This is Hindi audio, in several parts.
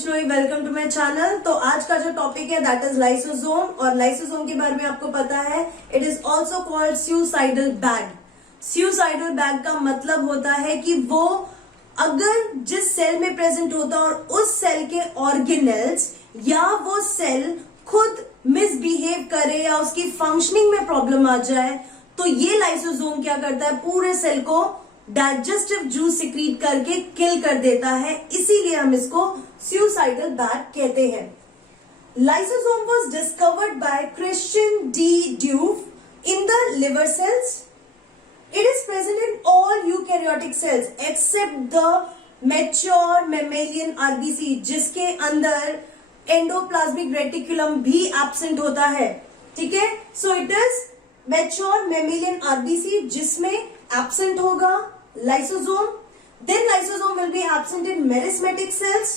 Bishnoi, welcome to my channel. तो आज का जो टॉपिक है दैट इज लाइसोसोम, और लाइसोसोम के बारे में आपको पता है it is also called suicidal bag. Suicidal bag का मतलब होता है कि वो अगर जिस सेल में प्रेजेंट होता है और उस सेल के ऑर्गेनेल्स या वो सेल खुद मिसबिहेव करे या उसकी फंक्शनिंग में प्रॉब्लम आ जाए, तो ये लाइसोसोम क्या करता है, पूरे सेल को डाइजेस्टिव जूस सिक्रीट करके किल कर देता है। इसीलिए हम इसको सुसाइडल बैग कहते हैं। Lysosome was discovered by Christian de Duve in the liver cells. It is present in all eukaryotic cells except the mature mammalian RBC, जिसके अंदर एंडोप्लाज्मिक रेटिकुलम भी एब्सेंट होता है। ठीक है, so it is mature mammalian RBC जिसमें एब्सेंट होगा lysosome. Then lysosome will be absent in meristematic cells,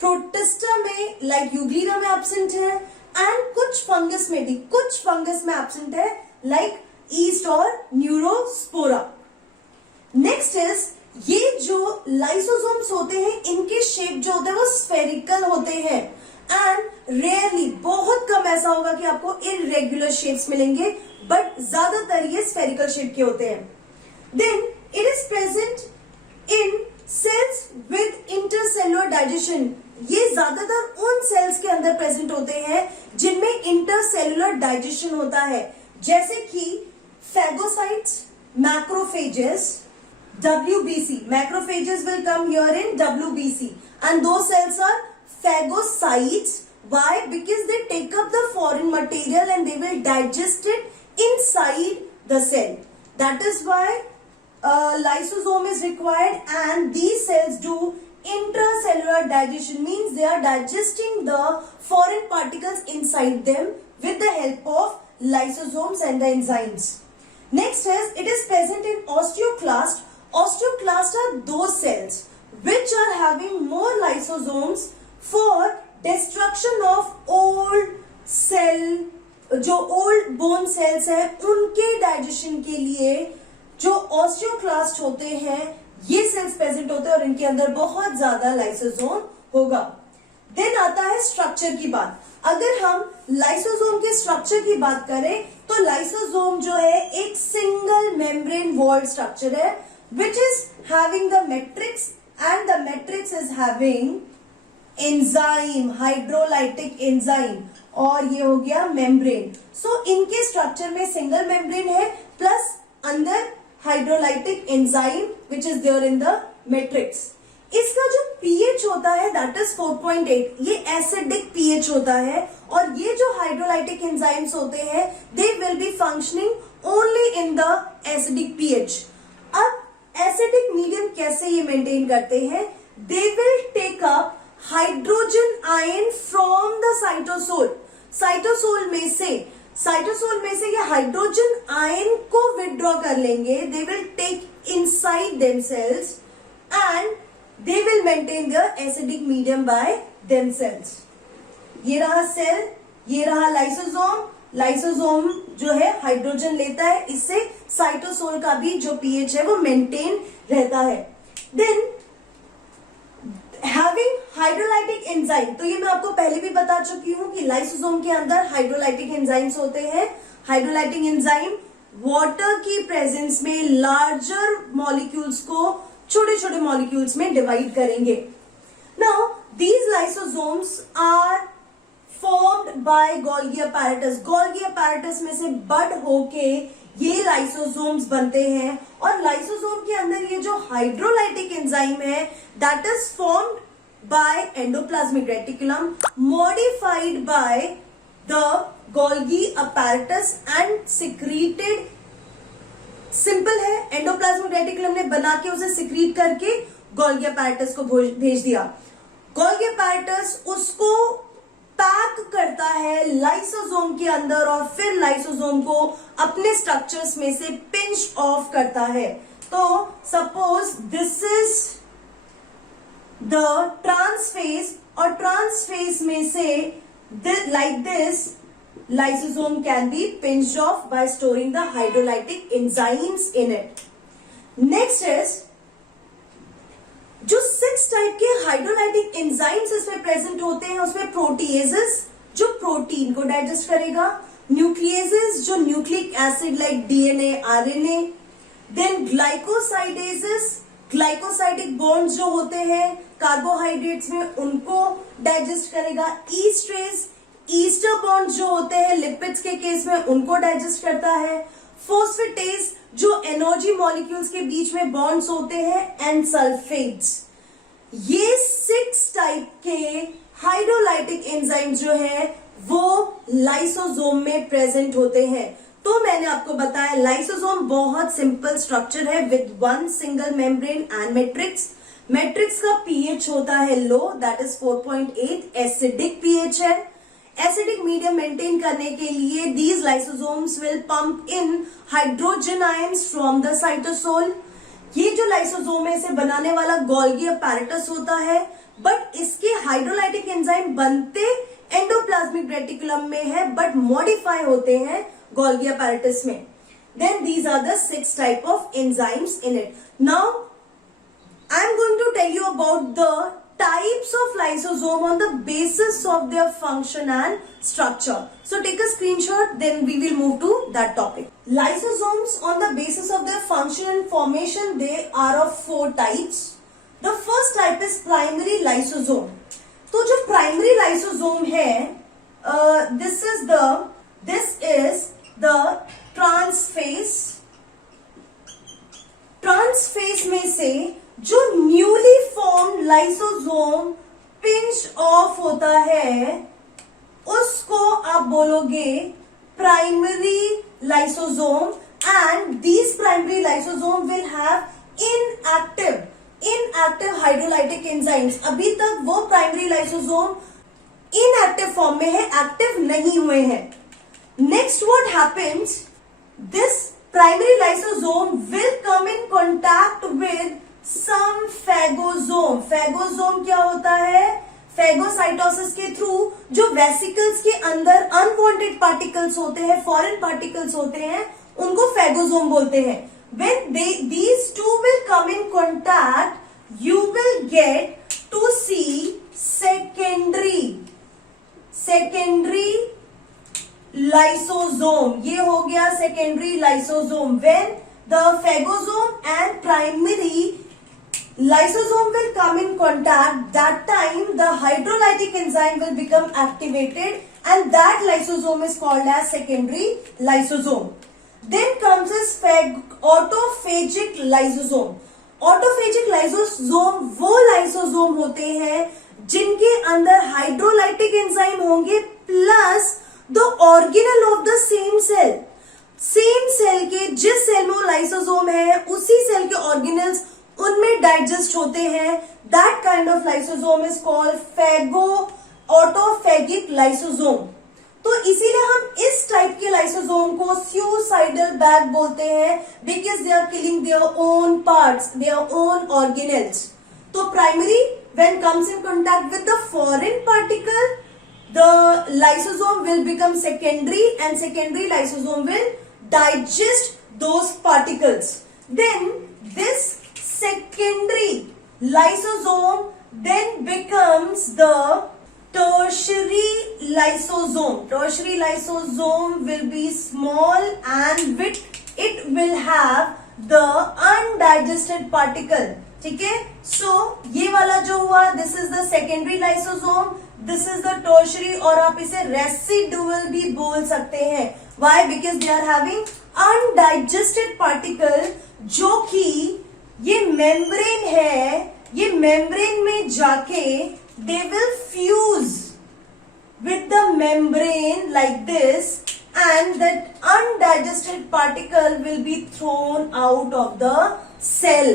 protista में लाइक यूग्लिना में एब्सेंट है, एंड कुछ फंगस में भी, कुछ फंगस में एब्सेंट है लाइक ईस्ट और न्यूरोस्पोरा। नेक्स्ट इज ये जो लाइसोसोम्स होते हैं इनके शेप जो होते हैं वो स्फेरिकल होते हैं, एंड रेयरली, बहुत कम ऐसा होगा कि आपको इरेगुलर शेप्स मिलेंगे, बट ज्यादातर ये स्फेरिकल शेप के होते हैं। Then it is present in cells with intercellular digestion. ये ज्यादातर उन सेल्स के अंदर प्रेजेंट होते हैं जिनमें इंटरसेलुलर डाइजेशन होता है, जैसे कि phagocytes, macrophages, WBC. Macrophages will come here in WBC, and those cells are phagocytes. Why? Because they take up the foreign material and they will digest it inside the cell. That is why lysosome is required, and these cells do intracellular digestion, means they are digesting the foreign particles inside them with the help of lysosomes and the enzymes. Next is it is present in osteoclast. Osteoclasts are those cells which are having more lysosomes for destruction of old cell, जो old bone cells है उनके digestion के लिए जो osteoclast होते हैं ये cells present होते हैं और इनके अंदर बहुत ज्यादा lysosome होगा। देन आता है स्ट्रक्चर की बात। अगर हम लाइसोसोम के स्ट्रक्चर की बात करें तो लाइसोसोम जो है एक सिंगल मेम्ब्रेन वॉल्ड स्ट्रक्चर है which is having the matrix, and the matrix is having enzyme, hydrolytic enzyme, और ये हो गया मेम्ब्रेन। सो इनके स्ट्रक्चर में सिंगल मेम्ब्रेन है प्लस अंदर hydrolytic enzyme which is there in the matrix. इसका जो पीएच होता है दैट इज 4.8, ये एसिडिक पीएच होता है, और ये जो हाइड्रोलाइटिक एंजाइम्स होते हैं they will be functioning only in the acidic pH. अब एसिडिक मीडियम कैसे ये मेंटेन करते हैं, they will take up hydrogen ion from the cytosol. Cytosol में से ये हाइड्रोजन आयन को विड्रॉ कर लेंगे, they will take inside themselves and they will maintain their acidic medium by themselves. ये रहा सेल, ये रहा लाइसोसोम। लाइसोसोम जो है हाइड्रोजन लेता है, इससे साइटोसोल का भी जो पीएच है वो मेंटेन रहता है। देन हैविंग हाइड्रोलाइटिक एंजाइम, तो ये मैं आपको पहले भी बता चुकी हूं कि लाइसोसोम के अंदर हाइड्रोलाइटिक एंजाइम्स होते हैं। हाइड्रोलाइटिक एंजाइम वाटर की प्रेजेंस में लार्जर मॉलिक्यूल्स को छोटे छोटे मॉलिक्यूल्स में डिवाइड करेंगे। Now these lysosomes are formed by Golgi apparatus. Golgi apparatus में से बड होके ये लाइसोसोम्स बनते हैं, और लाइसोसोम के अंदर ये जो हाइड्रोलाइटिक एंजाइम है that is formed by endoplasmic reticulum, modified by the Golgi apparatus and secreted. Simple है, एंडोप्लाज्मिक रेटिकुलम ने बना के उसे सिक्रीट करके गोल्गी अपैरेटस को भेज दिया। गोल्गी अपैरेटस उसको पैक करता है लाइसोसोम के अंदर, और फिर लाइसोसोम को अपने स्ट्रक्चर्स में से पिंच ऑफ करता है। तो suppose this is the trans phase, और ट्रांसफेज में से like this lysosome can be pinched off by storing the hydrolytic enzymes in it. Next is जो 6 टाइप के हाइड्रोलाइटिक एंजाइम्स इसमें प्रेजेंट होते हैं उसमें प्रोटीएजेस जो प्रोटीन को डाइजेस्ट करेगा, न्यूक्लिएजेस जो nucleic acid like DNA RNA, then glycosidases glycosidic bonds जो होते हैं कार्बोहाइड्रेट्स में उनको डाइजेस्ट करेगा, ईस्ट्रेज ईस्टर बॉन्ड्स जो होते हैं लिपिड्स के केस में उनको डाइजेस्ट करता है, फोस्फेटेज जो एनर्जी मॉलिक्यूल्स के बीच में बॉन्ड्स होते हैं, एंड सल्फेट्स। ये 6 टाइप के हाइड्रोलाइटिक एंजाइम्स जो है वो लाइसोसोम में प्रेजेंट होते हैं। तो मैंने आपको बताया लाइसोसोम बहुत सिंपल स्ट्रक्चर है with 1 single membrane and matrix. Matrix का पीएच होता है लो, दैट इज 4.8, एसिडिक पीएच है। एसिडिक मीडियम मेंटेन करने के लिए these lysosomes will pump in hydrogen ions from the cytosol. ये जो लाइसोसोम है इसे बनाने वाला गोल्गी अपैरेटस होता है, बट इसके हाइड्रोलाइटिक एंजाइम बनते एंडोप्लाज्मिक रेटिकुलम में है बट मॉडिफाई होते हैं गोल्गी apparatus में. Then these are the 6 type of enzymes in it. Now I am going to tell you about the types of lysosome on the basis of their function and structure. So take a screenshot, then we will move to that topic. Lysosomes on the basis of their function and formation, they are of 4 types. The first type is primary lysosome. तो जो primary lysosome है, this is the transphase. Trans phase में से जो newly form lysosome pinch of होता है उसको आप बोलोगे primary lysosome, and these primary lysosome will have inactive hydrolytic enzymes. अभी तक वो प्राइमरी लाइसोसोम इनएक्टिव फॉर्म में है, एक्टिव नहीं हुए हैं. Next what happens, this primary lysosome will come in contact with some phagosome. phagosome क्या होता है? फेगोसाइटोसिस के थ्रू जो वेसिकल्स के अंदर अनवांटेड पार्टिकल्स होते हैं, फॉरेन पार्टिकल्स होते हैं, उनको फेगोसोम बोलते हैं. When these two will come in contact, you will get to see secondary lysosome. ये हो गया secondary lysosome. When the phagosome and primary lysosome will come in contact, that time the hydrolytic enzyme will become activated and that lysosome is called as secondary lysosome. Then comes this autophagic lysosome. Autophagic lysosome वो lysosome होते हैं जिनके अंदर हाइड्रोलाइटिक एंजाइम होंगे plus the organelle of the same cell के जिस सेल में वो लाइसोसोम है उसी सेल के ऑर्गेनल्स उनमें डाइजेस्ट होते हैं. That kind of lysosome is called autophagic lysosome. तो इसीलिए हम इस टाइप के लाइसोसोम को सुसाइडल बैग बोलते हैं, because they are killing their own parts, their own organelles. तो primary when comes in contact with the foreign particle, the lysosome will become secondary and secondary lysosome will digest those particles. Then this secondary lysosome then becomes the tertiary lysosome. Tertiary lysosome will be small and it will have the undigested particle. ठीक है, सो ये वाला जो हुआ this is the secondary lysosome, this is the tertiary, और आप इसे रेसिडुअल भी बोल सकते हैं. Why? Because they are having undigested particle जो कि ये मेम्ब्रेन है, ये मेम्ब्रेन में जाके they will fuse with the membrane like this and that undigested particle will be thrown out of the cell.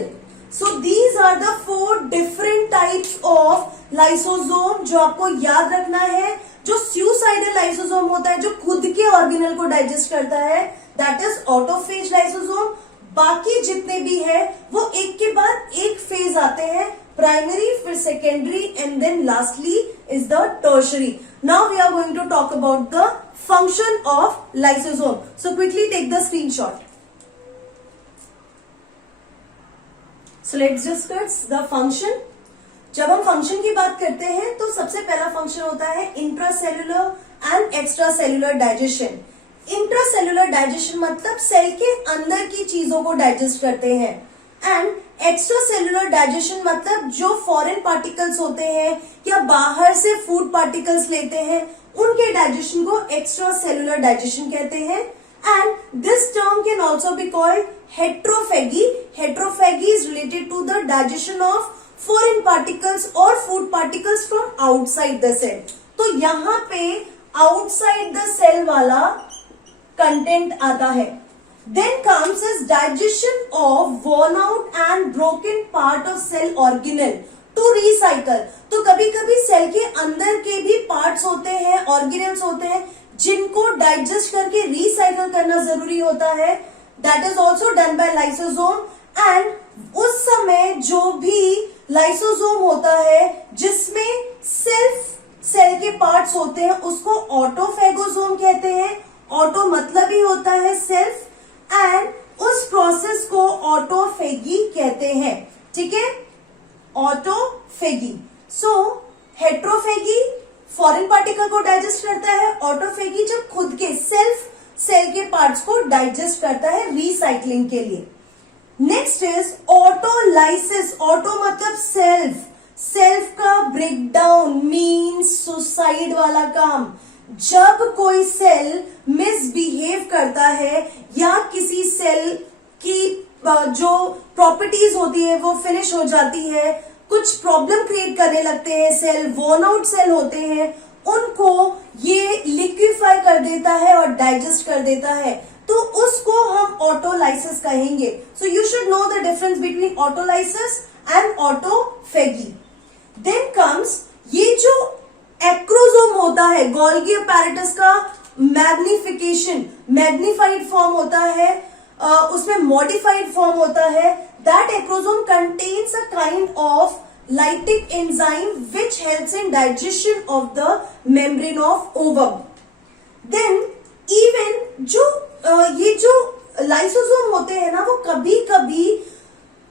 So these are the 4 different types of lysosome जो आपको याद रखना है. जो suicidal lysosome होता है जो खुद के ऑर्गेनल को डाइजेस्ट करता है, that is autophage lysosome. बाकी जितने भी है वो एक के बाद एक फेज आते हैं, प्राइमरी, फिर secondary, and then lastly is the tertiary. Now we are going to talk about the function of lysosome. So quickly take the screenshot. So let's discuss the function. जब हम फंक्शन की बात करते हैं तो सबसे पहला फंक्शन होता है intracellular and extracellular digestion. Intracellular digestion मतलब सेल के अंदर की चीजों को डाइजेस्ट करते हैं, एंड एक्स्ट्रासेल्युलर डाइजेशन मतलब जो फॉरेन पार्टिकल्स होते हैं या बाहर से फूड पार्टिकल्स लेते हैं उनके डाइजेशन को एक्स्ट्रासेल्युलर डाइजेशन कहते हैं। And this term can also be called heterophagy. Heterophagy is related to the digestion of foreign particles और food particles from outside the cell. तो यहाँ पे आउटसाइड द सेल वाला कंटेंट आता है। Then comes is digestion of worn out and broken part of cell organelle to recycle। तो कभी कभी सेल के अंदर के भी पार्ट्स होते हैं, ऑर्गेनेल्स होते हैं, जिनको डाइजेस्ट करके रिसाइकल करना जरूरी होता है। That is also done by lysosome. And उस समय जो भी लाइसोसोम होता है जिसमें सिर्फ सेल के पार्ट्स होते हैं उसको ऑटोफेगोसोम कहते हैं। ऑटो मतलब ही होता है सेल्फ, एंड उस प्रोसेस को ऑटोफेगी कहते हैं। ठीक है, ऑटोफेगी। सो हेट्रोफेगी फॉरेन पार्टिकल को डाइजेस्ट करता है, ऑटोफेगी जब खुद के सेल्फ सेल के पार्ट्स को डाइजेस्ट करता है रिसाइकलिंग के लिए। Next is autolysis. ऑटो मतलब सेल्फ, सेल्फ का ब्रेकडाउन मीन्स सुसाइड वाला काम। जब कोई सेल मिसबिहेव करता है या किसी सेल की जो प्रॉपर्टीज होती है वो फिनिश हो जाती है, कुछ प्रॉब्लम क्रिएट करने लगते हैं, सेल वॉर्न आउट सेल होते हैं, उनको ये लिक्विफाई कर देता है और डाइजेस्ट कर देता है, तो उसको हम ऑटोलाइसिस कहेंगे। So you should know the difference between autolysis and autophagy. Then comes ये जो एक्रोसोम होता है, गोल्गी अपैरेटस का मैग्निफिकेशन, मैग्निफाइड फॉर्म होता है, उसमें मॉडिफाइड फॉर्म होता है। That acrosome contains a kind of lytic enzyme which helps in digestion of the membrane of ovum. Then even जो ये जो लाइसोसोम होते हैं ना, वो कभी कभी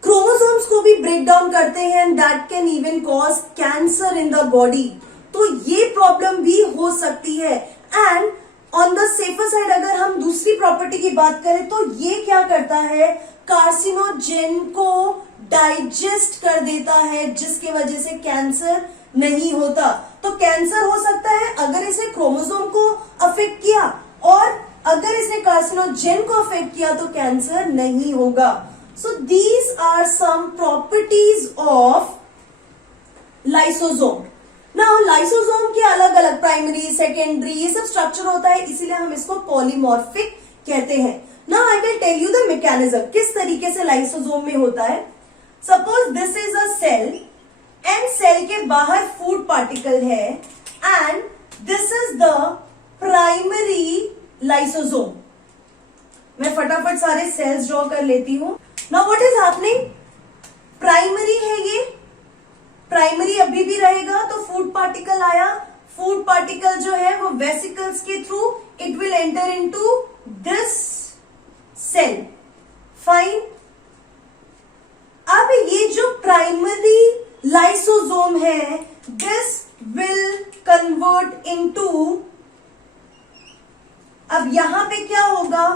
क्रोमोसोम्स को भी ब्रेक डाउन करते हैं, and that can even cause cancer in the body. तो ये प्रॉब्लम भी हो सकती है। And on the safer side अगर हम दूसरी प्रॉपर्टी की बात करें तो ये क्या करता है, कार्सिनोजेन को डाइजेस्ट कर देता है, जिसकी वजह से कैंसर नहीं होता। तो कैंसर हो सकता है अगर इसने क्रोमोसोम को अफेक्ट किया, और अगर इसने कार्सिनोजेन को अफेक्ट किया तो कैंसर नहीं होगा। So these are some properties of lysosome. Now lysosome के अलग अलग प्राइमरी, सेकेंडरी, ये सब स्ट्रक्चर होता है, इसीलिए हम इसको पॉलीमॉर्फिक कहते हैं। Now I will tell you the mechanism, किस तरीके से लाइसोसोम में होता है। Suppose this is a cell, and cell के बाहर फूड पार्टिकल है, and this is the primary lysosome. मैं फटाफट सारे सेल्स ड्रॉ कर लेती हूं। Now what is happening, primary है ये, प्राइमरी अभी भी रहेगा, तो फूड पार्टिकल आया, फूड पार्टिकल जो है वो वेसिकल्स के through it will enter into this cell. Fine. अब ये जो प्राइमरी लाइसोसोम है, दिस विल कन्वर्ट इनटू, अब यहां पे क्या होगा,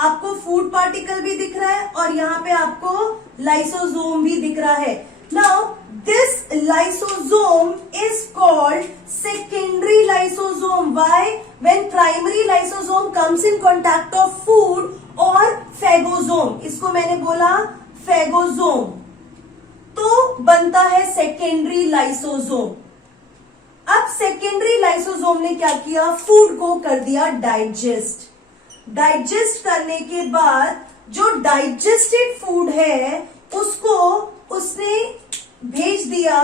आपको फूड पार्टिकल भी दिख रहा है और यहां पे आपको लाइसोसोम भी दिख रहा है। Now this lysosome is called secondary lysosome. Why? When primary lysosome comes in contact of food or phagosome, इसको मैंने बोला phagosome, तो बनता है secondary lysosome। अब secondary lysosome ने क्या किया, फूड को कर दिया डाइजेस्ट। डाइजेस्ट करने के बाद जो डाइजेस्टेड फूड है उसको उसने भेज दिया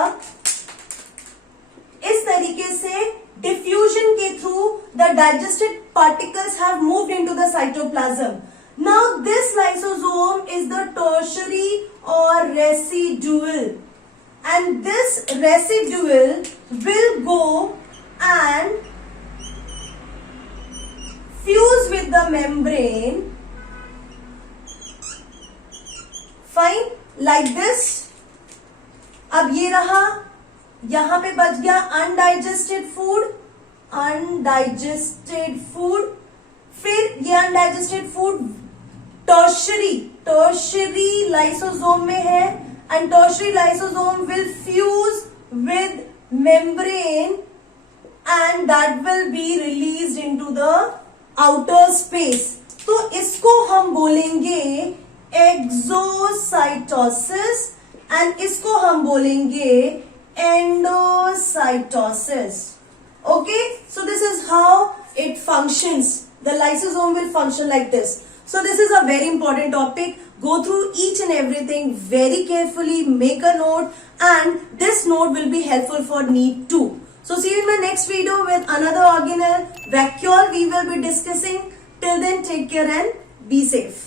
इस तरीके से, डिफ्यूजन के through the digested particles have moved into the cytoplasm. Now this lysosome is the tertiary और residual, and this residual will go and fuse with the membrane, fine, like this, अब ये रहा, यहां पे बच गया अनडाइजेस्टेड फूड, अनडाइजेस्टेड फूड। फिर ये अनडाइजेस्टेड फूड टर्शरी लाइसोसोम में है, and tertiary lysosome will fuse with membrane and that will be released into the outer space. तो इसको हम बोलेंगे एक्सोसाइटोसिस एंड इसको हम बोलेंगे endocytosis. Okay, so this is how it functions. The lysosome will function like this. So this is a very important topic. Go through each and everything very carefully, make a note, and this note will be helpful for NEET too. So see you in my next video with another organelle, vacuole we will be discussing. Till then, take care and be safe.